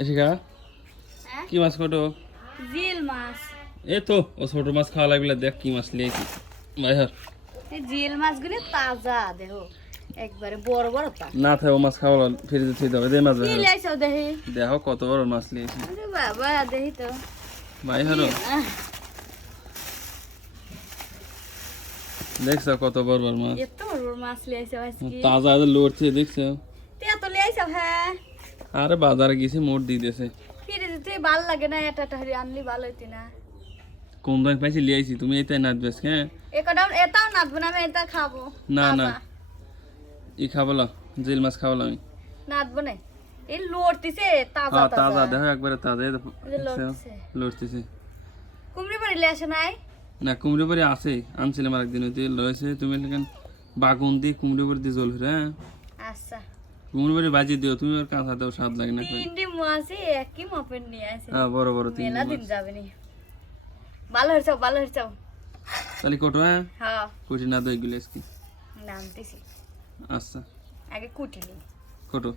এসিকা কি মাছ কটো? জিল মাছ। এই তো ও ছোট মাছ খাওয়া লাগলে দেখ কি মাছ লিয়েছি ভাই। হর এই জিল মাছগুলো তাজা দেখো, একবারে বড় বড় তা। না থাকে ও মাছ খাওয়া ফ্রিজে থুই দাও দে মাছ কি ভাই। লাইছো দেখি? দেখো কত বড় মাছ লিয়েছি আরে বাবা দেখি তো ভাই। হর দেখছো কত বড় বড় মাছ, এত বড় বড় মাছ লাইছো আজকে। তাজা লড়ছে দেখছো। তে এত লাইছো হ্যাঁ? আরে বাজারে গেছি মোট দিয়ে দিয়েছে। ফ্রিজে তুই ভাল লাগে না, এটা হরি আনলি ভালো হইতি না। কোন দাম পাইছি লিয়েছি তুমি এইটাই নাচ বেশ। হ্যাঁ একটা এটাও নাচবো না, আমি এটা খাবো। না না তাজা। ই খাবলা জিল মাছ খাবলা আমি। নাচবো না, এই লড়তিছে তাজা হ্যাঁ তাজা তাজা। দেখো একবারে তাজা এই যে লড়তিছে। লড়তেছে। কুমড়ি বাড়ি আসে নাই? না কুমড়ো বাড়ি আছে, আনছিলাম আরেকদিন হইতে লয়েছে। তুমি এখানে বাগুন দিয়ে কুমড়ো বাড়ি দিয়ে জল হ্যাঁ আচ্ছা কুমড়ো বাড়ি বাজি দিও তুমি, আর কাঁচা দাও স্বাদ লাগে না। তিনটি মাছ একই মাপের নিয়ে আসে। হ্যাঁ বড় বড় তিন মেলা দিন যাবে নি। ভালো হয়েছে ভালো হয়েছে। তাহলে কটো? হ্যাঁ হ্যাঁ কুটি না দই গুলো আজকে। নামতেছি, আচ্ছা আগে কুটি নি। কটো?